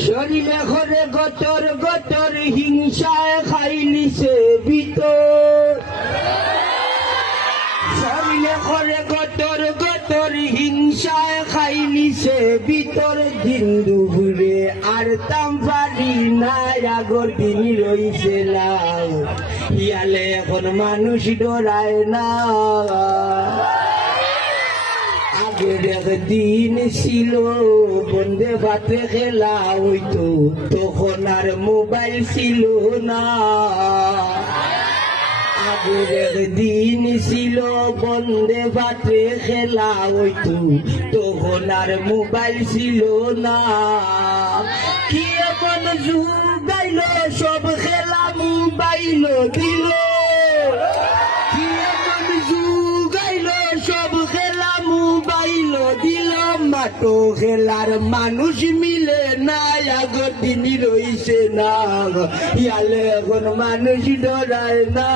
শরীরে ঘরে গতর গতর হিংসায় খাইলিছে ভিতর, শরীরে ঘরে গতর গতর হিংসায় খাইলিছে ভিতর। দিন দুপুরে আর তাম পারি না, আগর দিন রইছে না, ইয়ালে এখন মানুষ ডরায় না। আগের একদিন ছিল বন্ধে ভাতে খেলা হইতো, তখন আর মোবাইল ছিল না। আগের একদিন ছিল বন্ধে ভাতে খেলা হইতো, তখন আর মোবাইল ছিল না। কি এমন যুগ আইল, সব খেলা মোবাইল দিল। কি এমন যুগ আইল, সব খেলা মোবাইল দিল। মাটো খেলার মানুষ মিলে না, আগর দিন রইছে না, ইয়ালে এখন মানুষ ডরায় না।